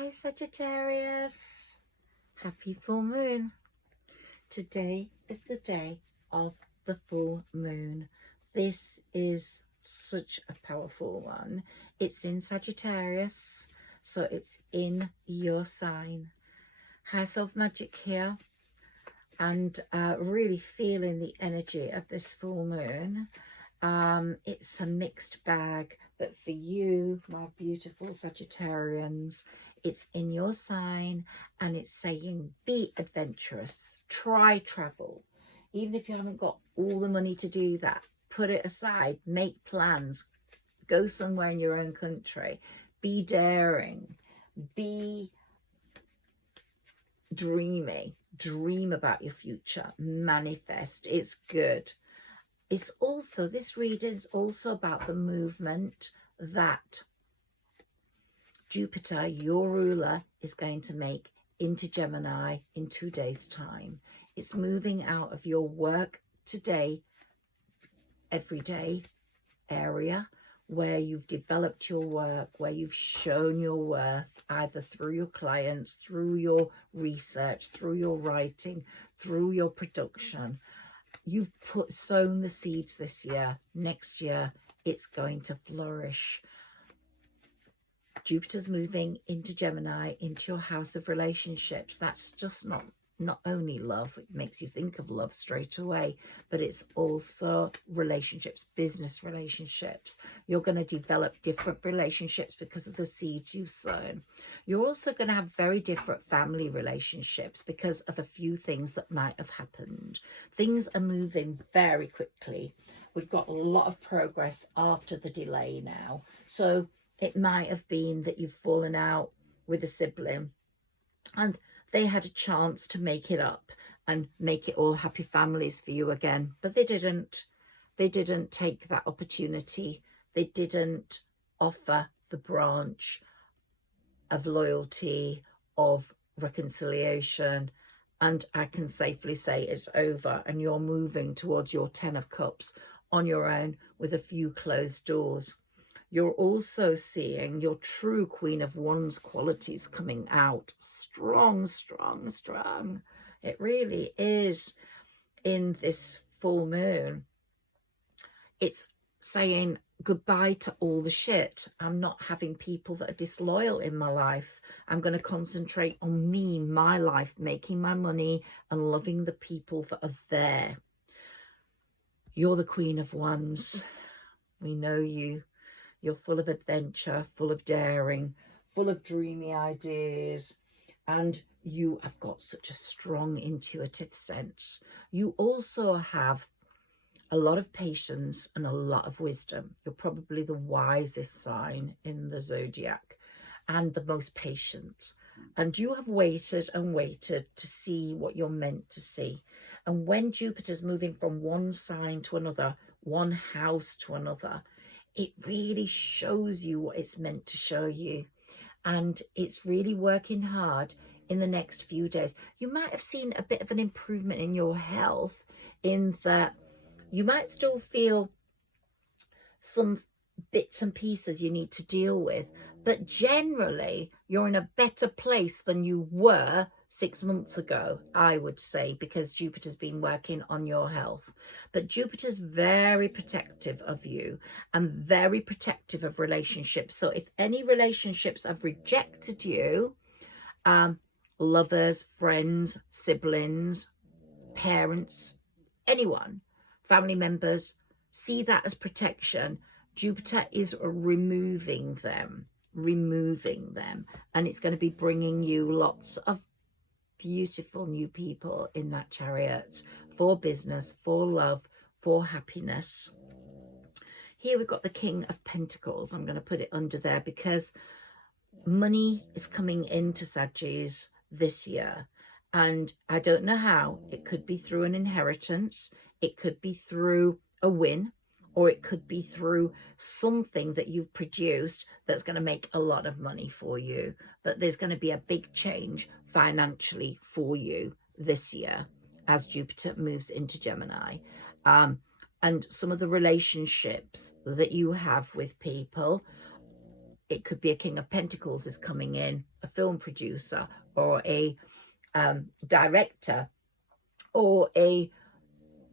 Hi Sagittarius, happy full moon. Today is the day of the full moon. This is such a powerful one. It's in Sagittarius, so it's in your sign. Higherselfmagic here, and really feeling the energy of this full moon. It's a mixed bag, but for you, my beautiful Sagittarians, it's in your sign and it's saying be adventurous, try travel. Even if you haven't got all the money to do that, put it aside, make plans, go somewhere in your own country, be daring, be dreamy, dream about your future, manifest. It's good. It's also, this reading's also about the movement that Jupiter, your ruler, is going to make into Gemini in 2 days' time. It's moving out of your work today, everyday area where you've developed your work, where you've shown your worth, either through your clients, through your research, through your writing, through your production. You've sown the seeds this year. Next year, it's going to flourish. Jupiter's moving into Gemini, into your house of relationships. That's just not only love, it makes you think of love straight away, but it's also relationships, business relationships. You're going to develop different relationships because of the seeds you've sown. You're also going to have very different family relationships because of a few things that might have happened. Things are moving very quickly. We've got a lot of progress after the delay now. So it might have been that you've fallen out with a sibling and they had a chance to make it up and make it all happy families for you again, but they didn't. They didn't take that opportunity. They didn't offer the branch of loyalty, of reconciliation, and I can safely say it's over and you're moving towards your 10 of Cups on your own with a few closed doors. You're also seeing your true Queen of Wands qualities coming out strong, strong, strong. It really is in this full moon. It's saying goodbye to all the shit. I'm not having people that are disloyal in my life. I'm going to concentrate on me, my life, making my money and loving the people that are there. You're the Queen of Wands. We know you. You're full of adventure, full of daring, full of dreamy ideas, and you have got such a strong intuitive sense. You also have a lot of patience and a lot of wisdom. You're probably the wisest sign in the zodiac and the most patient. And you have waited and waited to see what you're meant to see. And when Jupiter's moving from one sign to another, one house to another, it really shows you what it's meant to show you. And it's really working hard in the next few days. You might have seen a bit of an improvement in your health, in that you might still feel some bits and pieces you need to deal with, but generally you're in a better place than you were 6 months ago, I would say, because Jupiter's been working on your health. But Jupiter's very protective of you and very protective of relationships. So if any relationships have rejected you, lovers, friends, siblings, parents, anyone, family members, see that as protection. Jupiter is removing them, and it's going to be bringing you lots of beautiful new people in that chariot for business, for love, for happiness. Here we've got the King of Pentacles. I'm going to put it under there because money is coming into Sagittarius this year, and I don't know how. It could be through an inheritance, it could be through a win, or it could be through something that you've produced that's going to make a lot of money for you. But there's going to be a big change financially for you this year as Jupiter moves into Gemini. And some of the relationships that you have with people it could be a King of Pentacles is coming in, a film producer or a director or a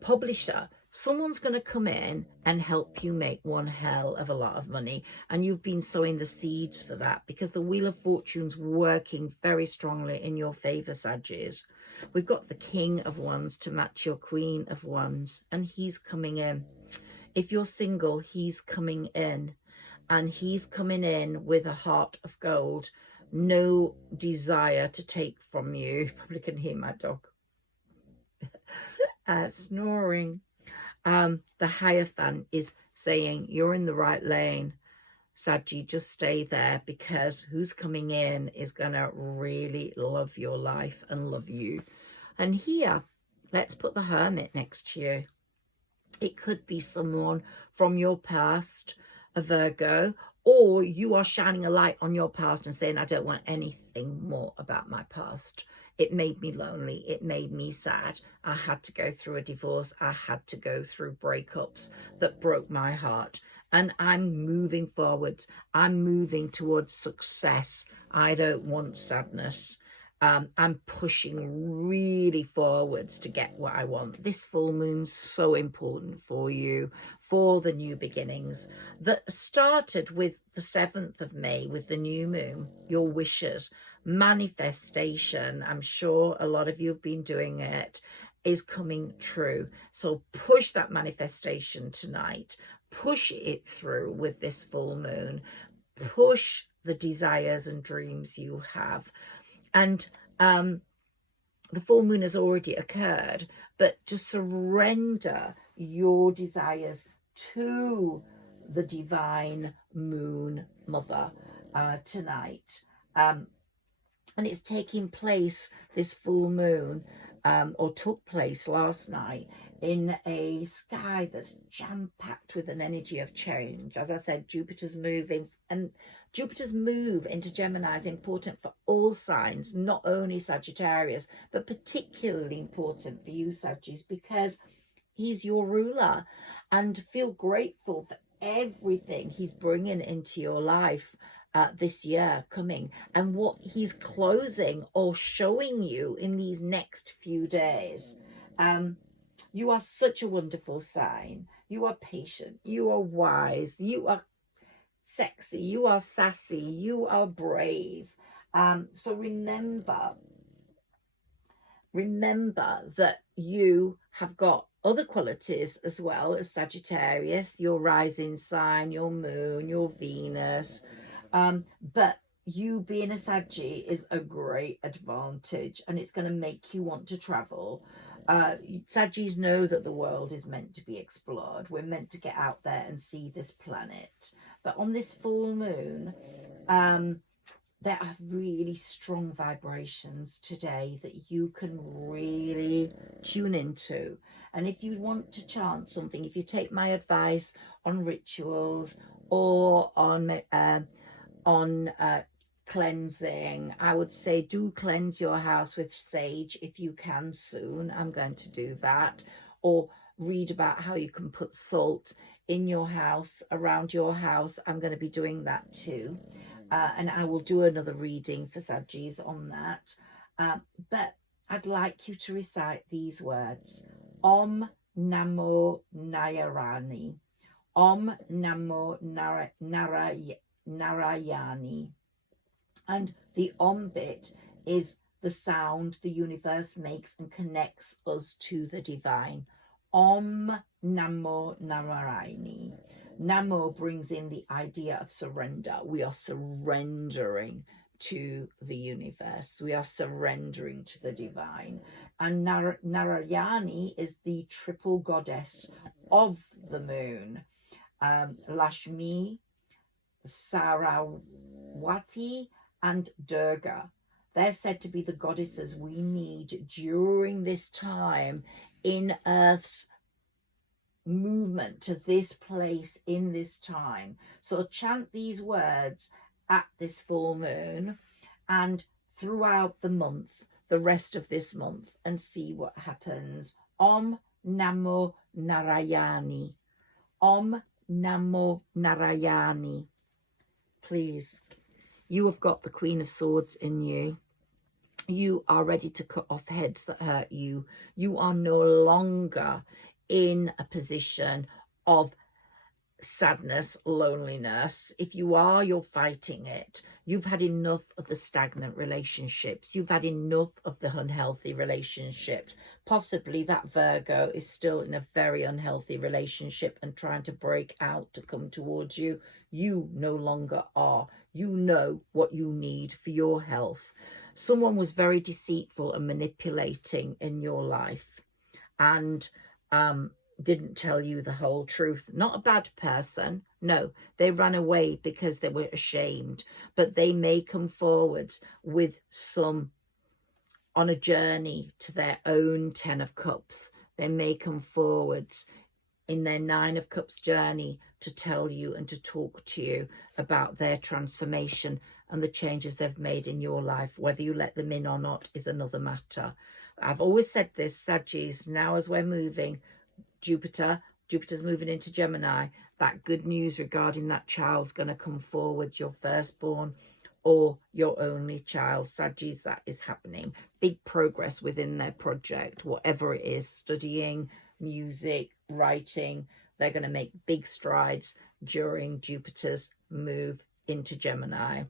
publisher. Someone's going to come in and help you make one hell of a lot of money, and you've been sowing the seeds for that, because the Wheel of Fortune's working very strongly in your favor, Sagittarius. We've got the King of Wands to match your Queen of Wands, and he's coming in. If you're single, he's coming in, and he's coming in with a heart of gold. No desire to take from you. You probably can hear my dog snoring. The Hierophant is saying you're in the right lane, Saggy. Just stay there, because who's coming in is going to really love your life and love you. And here, let's put the Hermit next to you. It could be someone from your past, a Virgo, or you are shining a light on your past and saying, I don't want anything more about my past. It made me lonely. It made me sad. I had to go through a divorce. I had to go through breakups that broke my heart. And I'm moving forwards. I'm moving towards success. I don't want sadness. I'm pushing really forwards to get what I want. This full moon's so important for you, for the new beginnings that started with the 7th of May with the new moon. Your wishes, manifestation, I'm sure a lot of you have been doing it, is coming true. So push that manifestation tonight. Push it through with this full moon. Push the desires and dreams you have. And the full moon has already occurred, but just surrender your desires to the divine moon mother tonight. And it's taking place, this full moon, or took place last night, in a sky that's jam-packed with an energy of change. As I said, Jupiter's moving, and Jupiter's move into Gemini is important for all signs, not only Sagittarius, but particularly important for you, Sagittarius, because he's your ruler. And feel grateful for everything he's bringing into your life this year coming, and what he's closing or showing you in these next few days. You are such a wonderful sign. You are patient. You are wise. You are sexy. You are sassy. You are brave. So remember that you have got other qualities as well as Sagittarius, your rising sign, your moon, your Venus. But you being a Saggy is a great advantage, and it's going to make you want to travel. Saggys know that the world is meant to be explored. We're meant to get out there and see this planet. But on this full moon, there are really strong vibrations today that you can really tune into. And if you want to chant something, if you take my advice on rituals or on cleansing, I would say do cleanse your house with sage if you can soon. I'm going to do that. Or read about how you can put salt in your house, around your house. I'm going to be doing that too. And I will do another reading for Sagittarius on that. But I'd like you to recite these words. Om Namo Narayani. Om Namo Narayani. And the Om bit is the sound the universe makes and connects us to the divine. Om Namo Narayani. Namo brings in the idea of surrender. We are surrendering to the universe. We are surrendering to the divine. And Narayani is the triple goddess of the moon. Lashmi, Sarawati, and Durga. They're said to be the goddesses we need during this time in Earth's movement to this place in this time. So chant these words at this full moon and throughout the month, the rest of this month, and see what happens. Om Namo Narayani. Om Namo Narayani. please. You have got the Queen of Swords in you. You are ready to cut off heads that hurt you. You are no longer in a position of sadness, loneliness. If you are, you're fighting it. You've had enough of the stagnant relationships. You've had enough of the unhealthy relationships. Possibly that Virgo is still in a very unhealthy relationship and trying to break out to come towards you. You no longer are. You know what you need for your health. Someone was very deceitful and manipulating in your life, and didn't tell you the whole truth. Not a bad person. No, they ran away because they were ashamed. But they may come forward with some, on a journey to their own 10 of Cups. They may come forward in their 9 of Cups journey to tell you and to talk to you about their transformation and the changes they've made in your life. Whether you let them in or not is another matter. I've always said this, Saggies, now as we're moving, Jupiter's moving into Gemini, that good news regarding that child's going to come forward, your firstborn or your only child. Saggies, that is happening. Big progress within their project, whatever it is, studying, music, writing. They're going to make big strides during Jupiter's move into Gemini.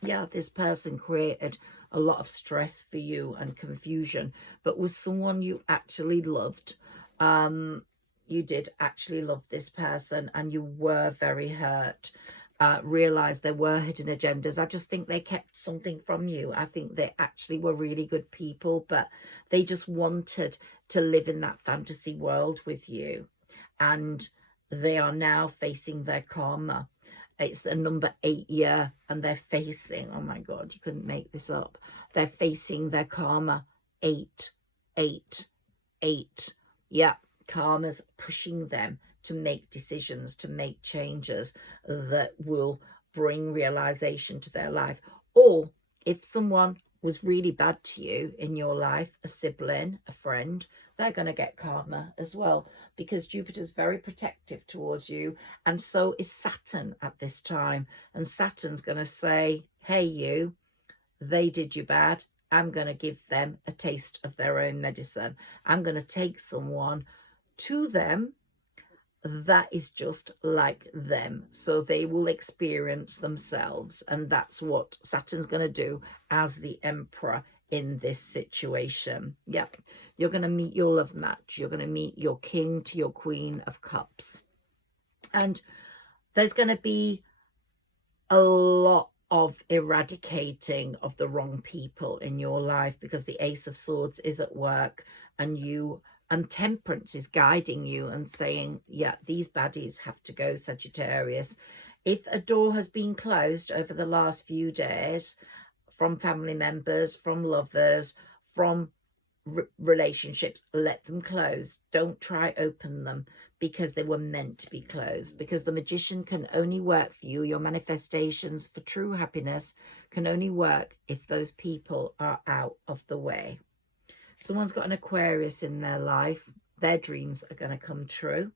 Yeah, this person created a lot of stress for you and confusion, but was someone you actually loved. You did actually love this person, and you were very hurt. Realized there were hidden agendas. I just think they kept something from you. I think they actually were really good people, but they just wanted to live in that fantasy world with you, and they are now facing their karma. It's the number 8 year, and they're facing, oh my God, you couldn't make this up. They're facing their karma. 8, 8, 8. Yeah, karma's pushing them to make decisions, to make changes that will bring realization to their life. Or if someone was really bad to you in your life, a sibling, a friend, they're going to get karma as well, because Jupiter's very protective towards you, and so is Saturn at this time. And Saturn's going to say, hey, you, they did you bad. I'm going to give them a taste of their own medicine. I'm going to take someone to them that is just like them, so they will experience themselves. And that's what Saturn's going to do as the Emperor in this situation. Yep, you're going to meet your love match. You're going to meet your King to your Queen of Cups, and there's going to be a lot of eradicating of the wrong people in your life, because the Ace of Swords is at work, and Temperance is guiding you and saying, yeah, these baddies have to go, Sagittarius. If a door has been closed over the last few days from family members, from lovers, from relationships, let them close. Don't try open them, because they were meant to be closed. Because the Magician can only work for you. Your manifestations for true happiness can only work if those people are out of the way. Someone's got an Aquarius in their life. Their dreams are going to come true.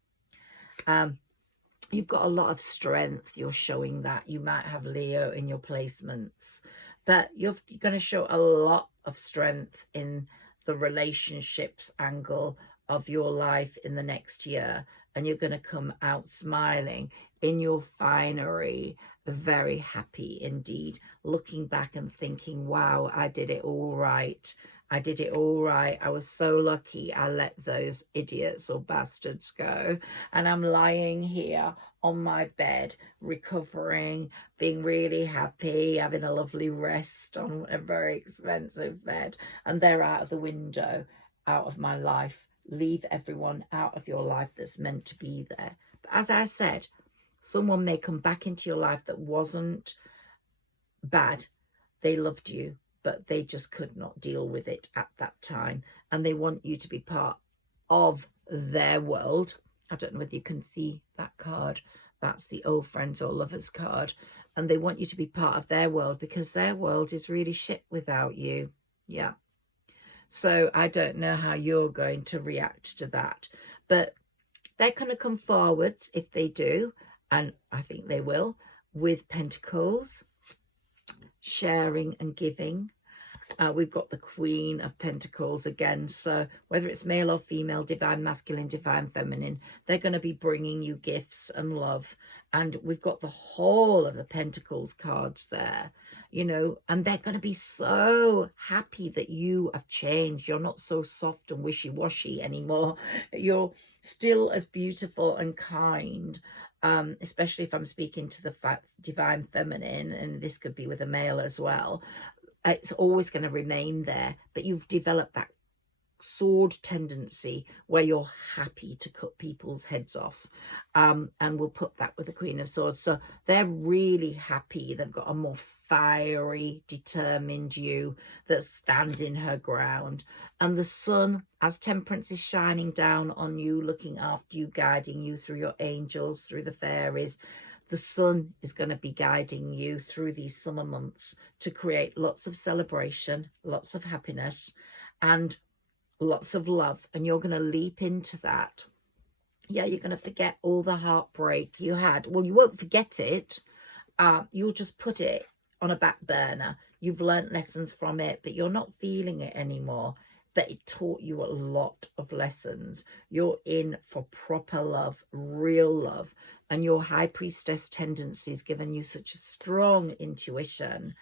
You've got a lot of strength. You're showing that. You might have Leo in your placements, but you're going to show a lot of strength in the relationships angle of your life in the next year. And you're going to come out smiling in your finery, very happy indeed, looking back and thinking, wow, I did it all right. I did it all right. I was so lucky I let those idiots or bastards go. And I'm lying here on my bed, recovering, being really happy, having a lovely rest on a very expensive bed. And they're out of the window, out of my life. Leave everyone out of your life that's meant to be there. But as I said, someone may come back into your life that wasn't bad. They loved you, but they just could not deal with it at that time. And they want you to be part of their world. I don't know whether you can see that card. That's the old friends or lovers card. And they want you to be part of their world, because their world is really shit without you. Yeah. So I don't know how you're going to react to that. But they're going to come forwards if they do. And I think they will. with Pentacles, sharing and giving. We've got the Queen of Pentacles again. So whether it's male or female, divine masculine, divine feminine, they're going to be bringing you gifts and love. And we've got the whole of the Pentacles cards there, you know, and they're going to be so happy that you have changed. You're not so soft and wishy-washy anymore. You're still as beautiful and kind. Especially if I'm speaking to the divine feminine, and this could be with a male as well. It's always going to remain there, but you've developed that sword tendency where you're happy to cut people's heads off, and we'll put that with the Queen of Swords. So they're really happy. They've got a more fiery, determined you that's standing her ground. And the sun, as Temperance is shining down on you, looking after you, guiding you through your angels, through the fairies, the sun is going to be guiding you through these summer months to create lots of celebration, lots of happiness, and lots of love. And you're going to leap into that. Yeah, you're going to forget all the heartbreak you had. Well, you won't forget it. You'll just put it on a back burner. You've learnt lessons from it, but you're not feeling it anymore. But it taught you a lot of lessons. You're in for proper love, real love. And your High Priestess tendencies given you such a strong intuition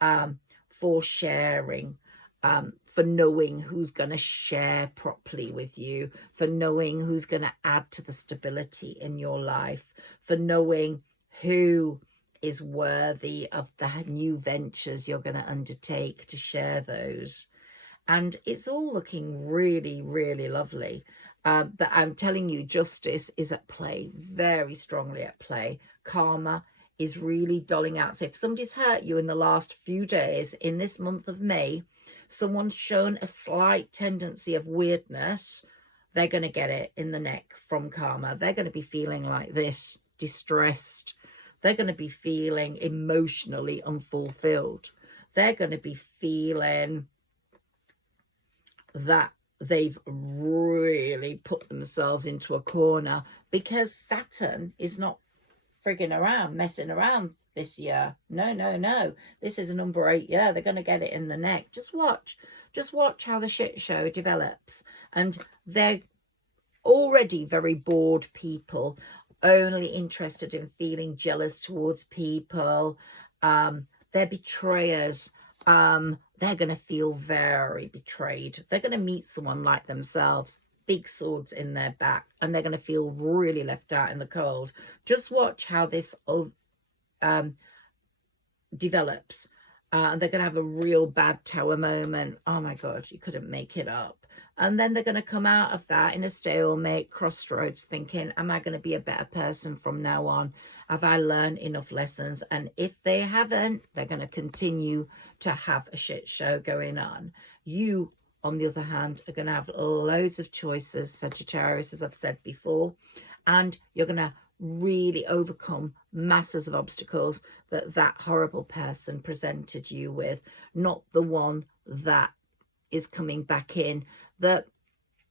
for sharing, for knowing who's going to share properly with you, for knowing who's going to add to the stability in your life, for knowing who is worthy of the new ventures you're going to undertake to share those. And it's all looking really, really lovely. But I'm telling you, justice is at play, very strongly at play. Karma is really doling out. So if somebody's hurt you in the last few days, in this month of May, someone's shown a slight tendency of weirdness, they're going to get it in the neck from karma. They're going to be feeling like this, distressed. They're going to be feeling emotionally unfulfilled. They're going to be feeling that they've really put themselves into a corner because Saturn is not frigging around, messing around this year. No, no, no. This is a number 8 year. They're going to get it in the neck. Just watch how the shit show develops. And they're already very bored people, only interested in feeling jealous towards people. They're betrayers. They're going to feel very betrayed. They're going to meet someone like themselves, big swords in their back, and they're going to feel really left out in the cold. Just watch how this develops. They're going to have a real bad tower moment. Oh my God, you couldn't make it up. And then they're going to come out of that in a stalemate, crossroads, thinking, am I going to be a better person from now on? Have I learned enough lessons? And if they haven't, they're going to continue to have a shit show going on. You, on the other hand, are going to have loads of choices, Sagittarius, as I've said before, and you're going to really overcome masses of obstacles that horrible person presented you with, not the one that is coming back in that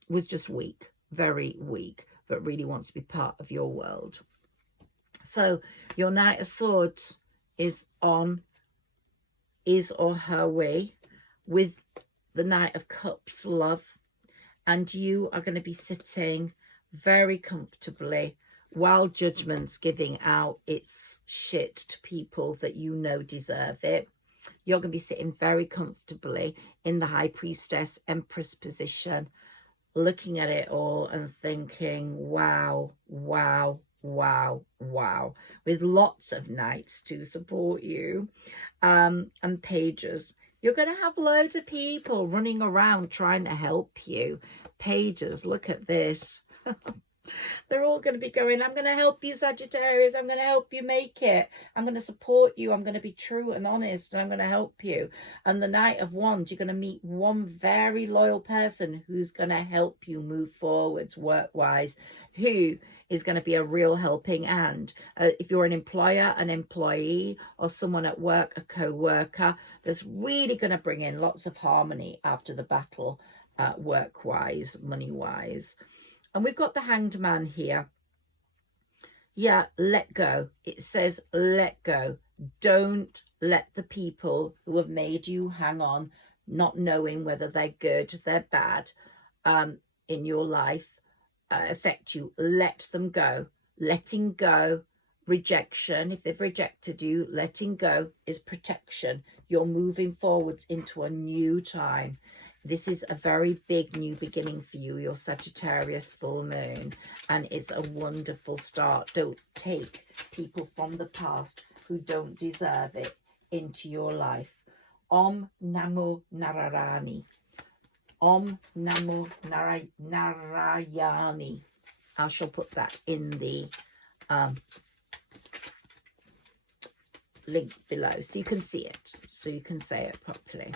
was just weak, very weak, but really wants to be part of your world. So your Knight of Swords is on his or her way with the Knight of Cups, love, and you are going to be sitting very comfortably while Judgment's giving out its shit to people that you know deserve it. You're going to be sitting very comfortably in the High Priestess Empress position, looking at it all and thinking, wow, wow, wow, wow, with lots of knights to support you, and pages. You're going to have loads of people running around trying to help you. Pages, look at this. They're all going to be going, I'm going to help you, Sagittarius. I'm going to help you make it. I'm going to support you. I'm going to be true and honest, and I'm going to help you. And the Knight of Wands, you're going to meet one very loyal person who's going to help you move forwards work-wise, who is going to be a real helping hand. If you're an employer, an employee, or someone at work, a co-worker, that's really going to bring in lots of harmony after the battle, work-wise, money-wise. And we've got the Hanged Man here. yeah, let go. It says let go. Don't let the people who have made you hang on, not knowing whether they're good, they're bad, in your life, affect you. Let them go. Letting go, rejection, if they've rejected you, letting go is protection. You're moving forwards into a new time. This is a very big new beginning for you, your Sagittarius full moon, and it's a wonderful start. Don't take people from the past who don't deserve it into your life. Om Namo Narayani. Om Namo Narayani. I shall put that in the link below so you can see it, so you can say it properly.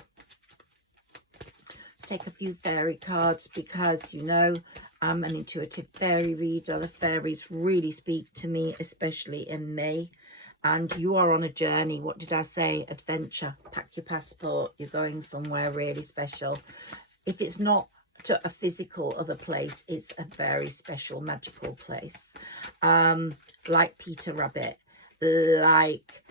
Let's take a few fairy cards, because you know I'm an intuitive fairy reader. The fairies really speak to me, especially in May. And you are on a journey. What did I say? Adventure. Pack your passport. You're going somewhere really special. If it's not to a physical other place, it's a very special magical place. Like Peter Rabbit, like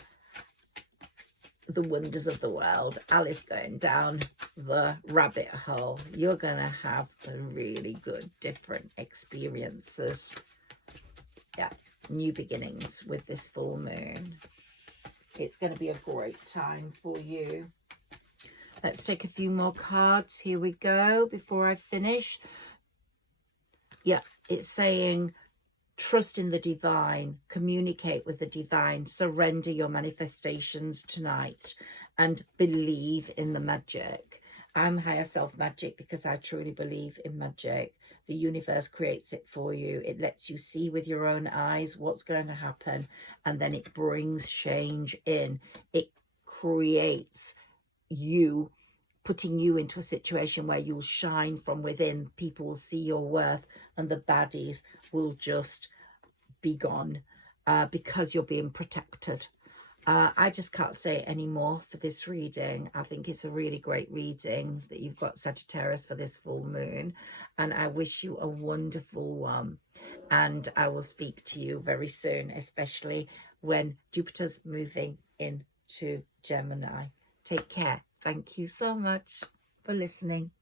the wonders of the world, Alice going down the rabbit hole. You're gonna have some really good different experiences. Yeah, new beginnings with this full moon. It's going to be a great time for you. Let's take a few more cards. Here we go before I finish. Yeah, it's saying trust in the divine, communicate with the divine, surrender your manifestations tonight, and believe in the magic. I'm higher self magic because I truly believe in magic. The universe creates it for you. It lets you see with your own eyes what's going to happen, and then it brings change in. It creates you, putting you into a situation where you'll shine from within. People will see your worth, and the baddies will just be gone because you're being protected. I just can't say any more for this reading. I think it's a really great reading that you've got, Sagittarius, for this full moon, and I wish you a wonderful one, and I will speak to you very soon, especially when Jupiter's moving into Gemini. Take care. Thank you so much for listening.